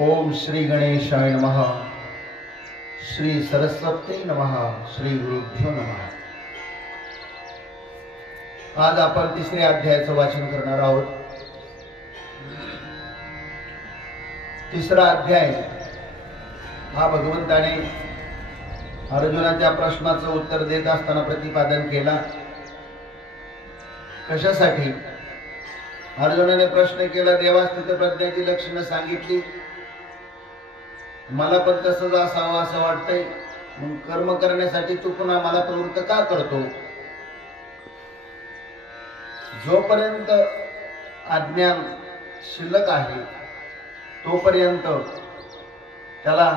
ओम श्री गणेशाय नमः, श्री सरस्वती नमः, श्री गुरुभ्यो नमः। आज आपण तिसऱ्या अध्यायाचं वाचन करणार आहोत। तिसरा अध्याय हा भगवंताने अर्जुनाच्या प्रश्नाचं उत्तर देत असताना प्रतिपादन केला। कशासाठी? अर्जुनाने प्रश्न केला, देवास्थित प्रज्ञाची लक्षणं सांगितली, मला पण तसंच असावं असं वाटतंय, मग कर्म करण्यासाठी तू पुन्हा मला प्रवृत्त का करतो? जोपर्यंत अज्ञान शिल्लक आहे तोपर्यंत त्याला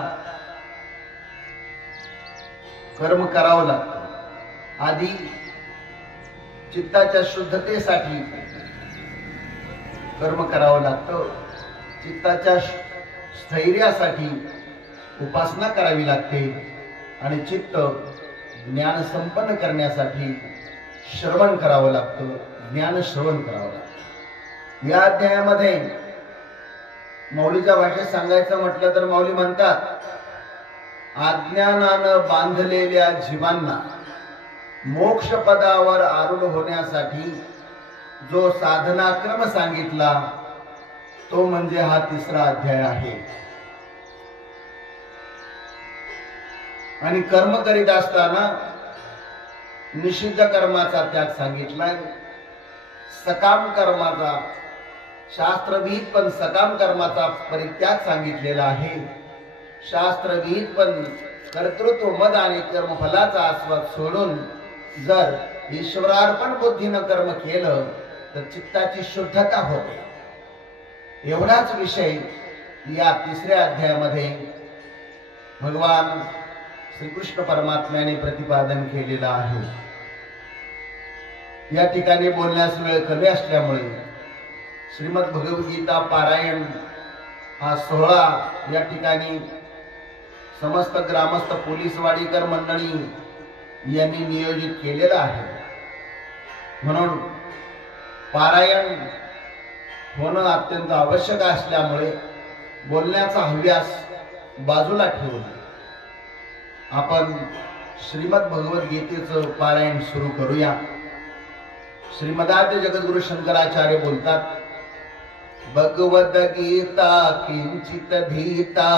कर्म करावं लागतं। आधी चित्ताच्या शुद्धतेसाठी कर्म करावं लागतं, चित्ताच्या स्थैर्यासाठी उपासना करावी लागते आणि चित्त ज्ञान संपन्न करण्यासाठी श्रवण करावं लागतं, ज्ञान श्रवण करावं लागतं। या अध्यायामध्ये माऊलीच्या भाषेत सांगायचं म्हटलं तर माऊली म्हणतात, अज्ञानानं बांधलेल्या जीवांना मोक्ष पदावर आरूढ होण्यासाठी जो साधनाक्रम सांगितला तो म्हणजे हा तिसरा अध्याय आहे। आणि कर्म करीत असताना निषिद्ध कर्माचा त्याग सांगितलाय, सकाम कर्माचा, शास्त्रविहित पण सकाम कर्माचा परित्याग सांगितलेला आहे। शास्त्रविहित पण कर्तृत्व मद आणि कर्मफलाचा आस्वाद सोडून जर ईश्वरार्पण बुद्धीनं कर्म केलं तर चित्ताची शुद्धता होते। एवढाच विषय या तिसऱ्या अध्यायामध्ये भगवान श्रीकृष्ण परमात्म्याने प्रतिपादन केलेला आहे। या ठिकाणी बोलण्यास वेळ कमी असल्यामुळे श्रीमद भगवद्गीता पारायण हा सोहळा या ठिकाणी समस्त ग्रामस्थ पोलीसवाडीकर मंडळी यांनी नियोजित केलेला आहे। म्हणून पारायण होणं अत्यंत आवश्यक असल्यामुळे बोलण्याचा हव्यास बाजूला ठेवून आपण श्रीमद भगवद्गीतेचं पारायण सुरू करूया। श्रीमदाद्य जगद्गुरु शंकराचार्य बोलतात, भगवद्गीता किंचित भीता,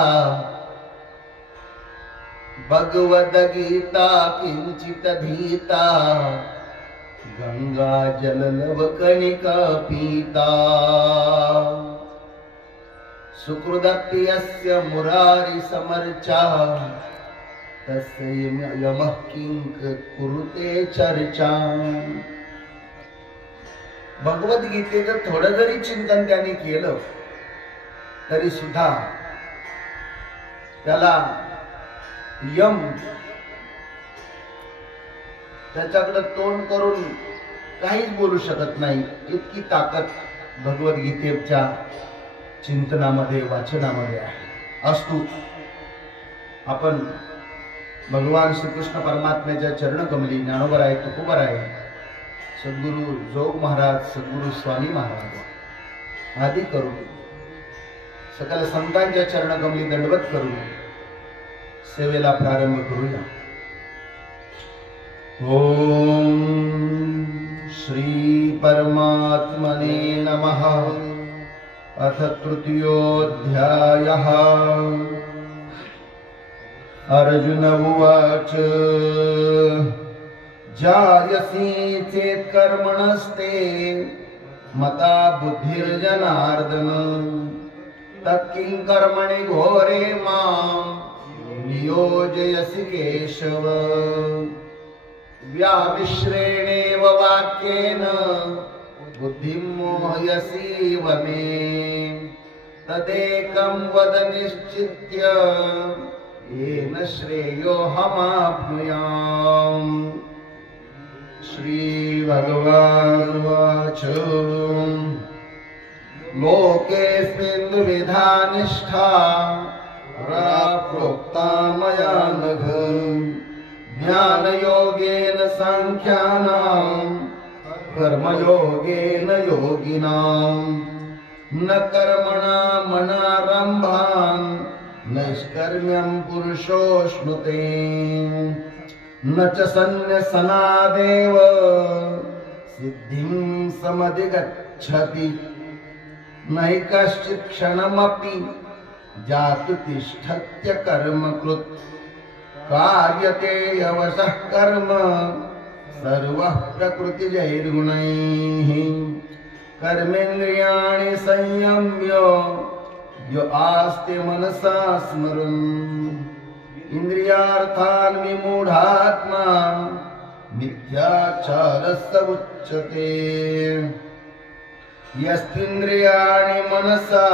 भगवद्गीता किंचित भीता, गंगा जल लवकणिका पीता, सुकृदप्यस्य मुरारी समर्चा, तस्य यमः किंक कुरुते चर्चा। भगवद्गीतेचं थोडं जरी चिंतन त्यांनी केलं तरी सुद्धा त्याला यम त्याच्याकडे तोंड करून काहीच बोलू शकत नाही, इतकी ताकद भगवद्गीतेच्या चिंतनामध्ये, वाचनामध्ये आहे। असतो आपण भगवान श्रीकृष्ण परमात्म्याच्या चरणकमली ज्ञानोबराय, तुकोबराय, सद्गुरु जोग महाराज, सद्गुरु स्वामी महाराज आदी करून सकल संतांच्या चरणकमली दंडवत करून सेवेला प्रारंभ करूया। ओम श्री परमात्मने नमः। अथ तृतीयोऽध्यायः। अर्जुन उवाच, जायसी चेत् कर्मणस्ते मता बुद्धिर्जनार्दन, तत्किं कर्मणि घोरे मां नियोजयसि केशव। व्यामिश्रेणेव वाक्येन बुद्धिं मोहयसीव मे, तदेकं वद निश्चित्य येन श्रेयोऽहमाप्नुयाम्। श्री भगवानुवाच, लोकेऽस्मिन् द्विविधा निष्ठा प्रोक्ता मया नघ, ज्ञानयोगेन सांख्यानां कर्मयोगेन योगिनां, न कर्मणा मनारम्भान् नैष्कर्म्यं पुरुषोऽश्नुते न च सन्न्यसनादेव सिद्धिं समधिगच्छति न हि कश्चित् क्षणमपि जातु तिष्ठत्य कर्मकृत् कार्यते यवशः कर्म सर्वः प्रकृतिजैर्गुणैः कर्मेन्द्रियाणि संयम्य यो आस्ते मनसा स्मरन् इन्द्रियार्थान् विमूढात्मा मिथ्याचारस्य उच्यते यस्त्विन्द्रियाणि मनसा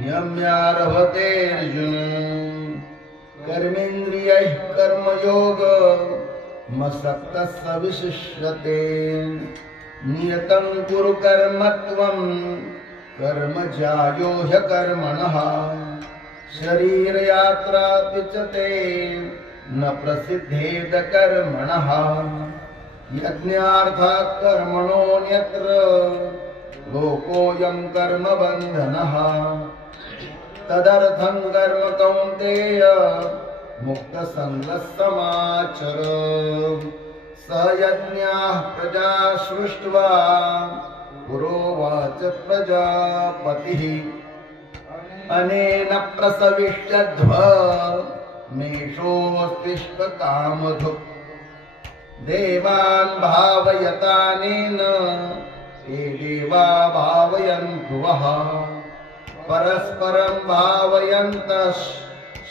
नियम्यारभते अर्जुन कर्मेन्द्रियैः कर्मयोगमसक्तः स विशिष्यते नियतं कुरु कर्मत्वं कर्मज्यायो ह्यकर्मणः शरीरयात्रापि च ते न प्रसिद्धेद कर्मणः यज्ञार्थात् कर्मणोऽन्यत्र लोकोऽयं कर्मबन्धनः तदर्थं कर्म कौन्तेय मुक्तसङ्गः समाचर स यज्ञाः प्रजा सृष्ट्वा पुरोवाच प्रजापतिः अनेन प्रसविष्यध्व मेषोऽस्तिष्ठकामधुक् देवान् भावयतानेन ते देवा भावयन्तु वः परस्परं भावयन्तः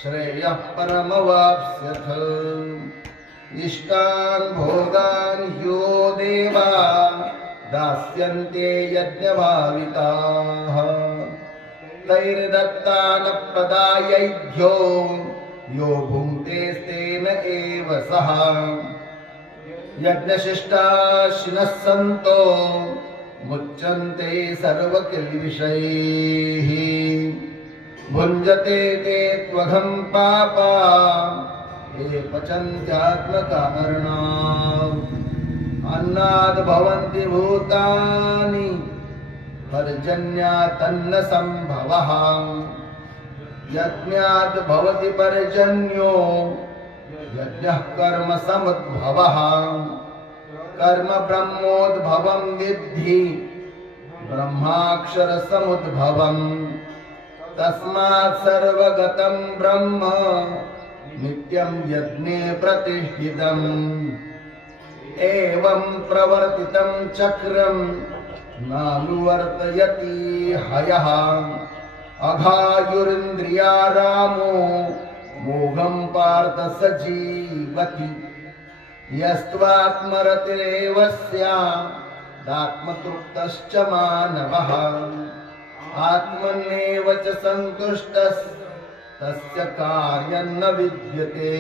श्रेयः परमवाप्स्यथ इष्टान् भोगान् ह्यो देवा दास्यन्ते यज्ञभाविताः तैर्दत्तान् प्रदायैभ्यो यो भुङ्क्ते तेन एव सः यज्ञशिष्टाशिनः सन्तो मुच्यन्ते सर्वकिल्बिषैः भुञ्जते ते त्वघं पापा ये पचन्त्यात्मकारणात् अन्नाद् भवन्ति भूतानि पर्जन्यात् सम्भवः यज्ञात् भवति पर्जन्यो यज्ञः कर्म समुद्भवः कर्म ब्रह्मोद्भवं विद्धि ब्रह्माक्षर समुद्भवम् तस्मात् सर्वगतं ब्रह्म नित्यं यज्ञे प्रतिष्ठितम् एवं प्रवर्तितं चक्रं नानुवर्तयति हयः अघायुरिन्द्रियारामो मोघं पार्थ स जीवति यस्त्वात्मरतिरेव स्यादात्मतृप्तश्च मानवः आत्मन्येव च सन्तुष्टस्तस्य कार्यं न विद्यते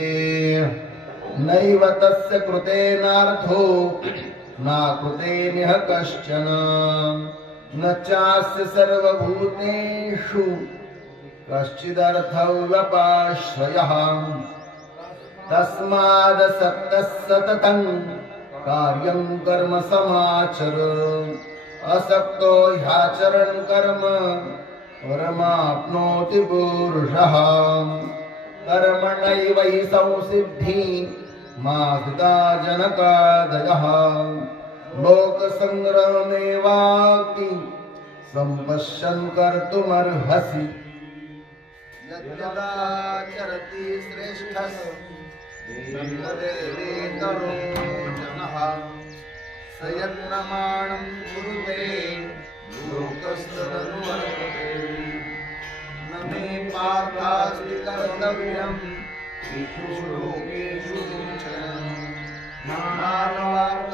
नैव तस्य कृतेनार्थो नाकृते निह कश्चन न चास्य सर्वभूतेषु कश्चिदर्थव्यपाश्रयः तस्मादसक्तः सततं कार्यं कर्म समाचर असक्तो ह्याचरन् कर्म परमाप्नोति पुरुषः कर्मणैव हि संसिद्धि मागता जनकादयः लोकसङ्ग्रहमेवापि सम्पश्यन् कर्तुमर्हसि यद्यदाचरति श्रेष्ठः तदेवेतरो जनः स यत्प्रमाणं कुरुते लोकस्तदनुवर्तते न मे पार्थास्ति कर्तव्यं त्रिषु लोकेषु किञ्चन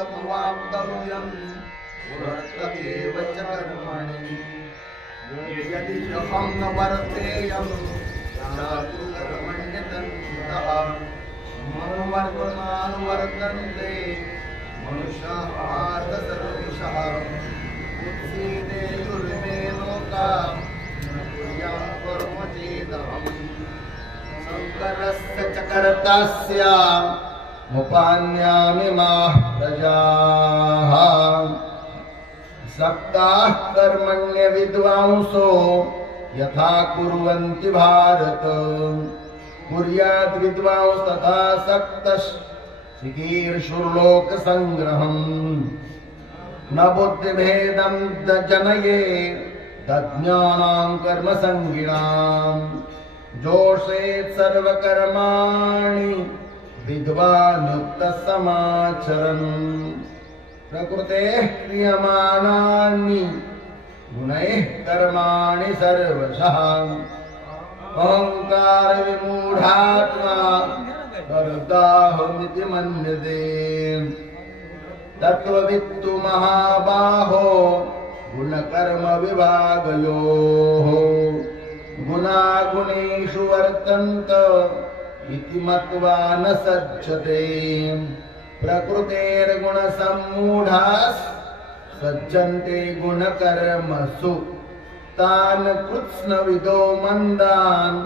मानवार्थमवाप्तव्यं वर्ततेव च कर्मणि यदि अहं न वर्तेयं जातु कर्मण्यतन्तः मनुवर्तन्ते मनुष्याः पार्थ सर्वेषः उत्सीदेयुर्मे लोकाः न कुर्यां कर्म चेदहम् शङ्करस्य च कर्ता स्यामुपान्यामिमाः प्रजाः सक्ताः कर्मण्य विद्वांसो यथा कुर्वन्ति भारत कुर्यात् विद्वांस तथा सक्तः चिकीर्षुर्लोक संग्रहम् न बुद्धिभेदं जनये तज्ज्ञानां कर्म संगिणाम् जोषेत् सर्वकर्माणि विद्वान् युक्तः समाचरन् प्रकृतेः क्रियमाणानि गुणैः कर्माणि सर्वशः अहंकार विमूढात्मा कर्ताहमिति मन्यते तत्त्ववित्तु महाबाहो गुणकर्म विभागयोः गुणागुणेषु वर्तन्त इति मत्वा न सज्जते प्रकृतेर्गुणसम्मूढाः सज्जन्ते गुणकर्मसु तान् कृत्स्नविदो मन्दान्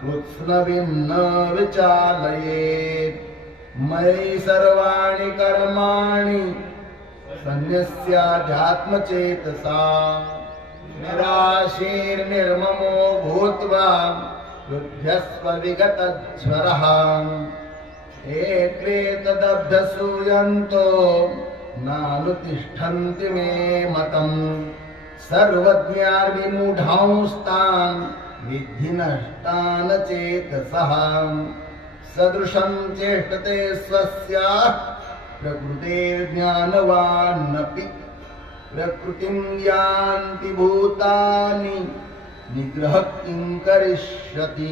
कृत्स्नविन्न विचालयेत् मयि सर्वाणि कर्माणि सन्न्यस्याध्यात्मचेतसा निराशीर्निर्ममो भूत्वा युध्यस्व विगतज्वरः एत्वेतदभ्यसूयन्तो नानुतिष्ठन्ति मे मतम् सर्वज्ञान् विमूढांस्तान् विद्धि नष्टान् चेतसः सदृशं चेष्टते स्वस्याः प्रकृतेर्ज्ञानवान्नपि प्रकृतिं यान्ति भूतानि निग्रह किं करिष्यति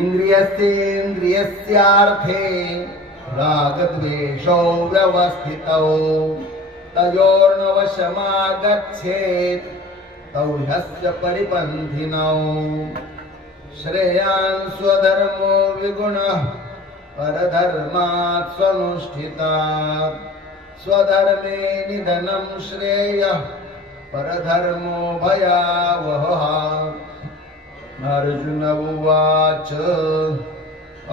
इन्द्रियस्येन्द्रियस्यार्थे रागद्वेषौ व्यवस्थितौ तयोर्नवशमागच्छेत् तौ ह्यस्य परिपन्थिनौ श्रेयान् स्वधर्मो विगुणः परधर्मात् स्वनुष्ठितात् स्वधर्मे निधनं श्रेयः परधर्मो भयावहः अर्जुन उवाच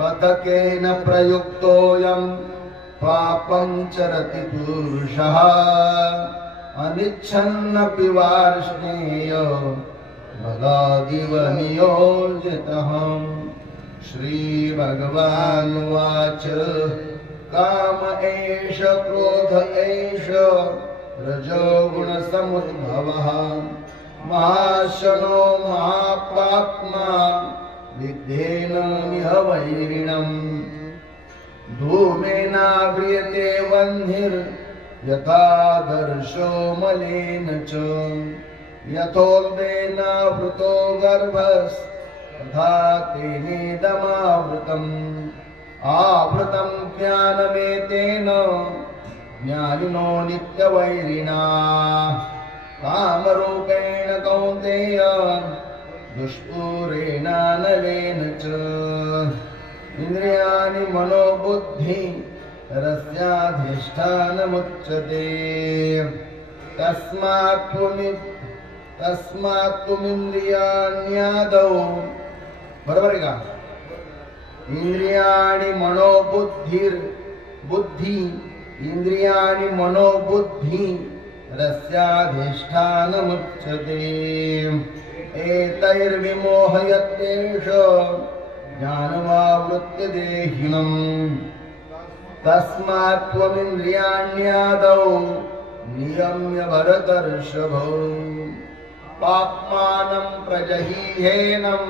अथ केन प्रयुक्तोऽयं पापं चरति पुरुषः अनिच्छन्नपि वार्ष्णेय भगादिव नियोजितः श्रीभगवानुवाच काम एष क्रोध एष रजोगुणसमुद्भवः महाशनो महापाप्मा विद्धेनमिह वैरिणम् धूमेनाव्रियते वह्निर्यथा दर्शो मलेन च यथोल्बेनावृतो गर्भस्तथा तेनेदमावृतम् आवृतं ज्ञानमेतेन ज्ञानिनो नित्यवैरिणा कामरूपेण कौन्तेय दुष्पूरेणानलेन च इन्द्रियाणि मनोबुद्धि रस्याधिष्ठानमुच्यते तस्मात् तुमिन्द्रियाण्यादौ बरोबर आहे का इंद्रियाणि मनोबुद्धि इंद्रियाणि मनोबुद्धि रस्याधिष्ठानमुच्यते एतैर्विमोहयत्येष ज्ञानमावृत्य देहिनम् तस्मात् त्वमिन्द्रियाण्यादौ नियम्य भरतर्षभ पाप्मानं प्रजहीहेनं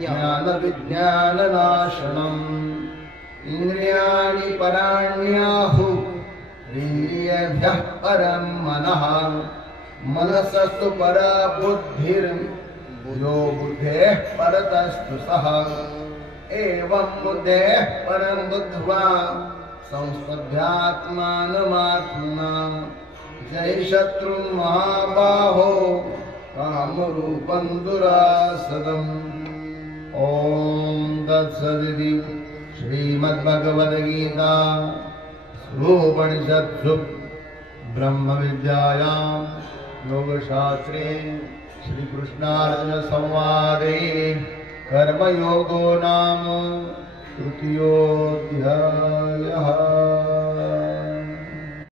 ज्ञानविज्ञाननाशनम् इन्द्रियाणि पराण्याहुः इन्द्रियेभ्यः परं मनः मनसस्तु परा बुद्धिर्यो बुद्धेः परतस्तु सः एवं बुद्धेः परं बुद्ध्वा संस्पद्यात्मानमात्मना जय शत्रुं महाबाहो कामरूपं दुरासदम् ॐ तत्सदिति श्रीमद्भगवद्गीता उपनिषत्सु ब्रह्मविद्यायां योगशास्त्रे श्रीकृष्णार्जुनसंवादे कर्मयोगो नाम तृतीयोऽध्यायः।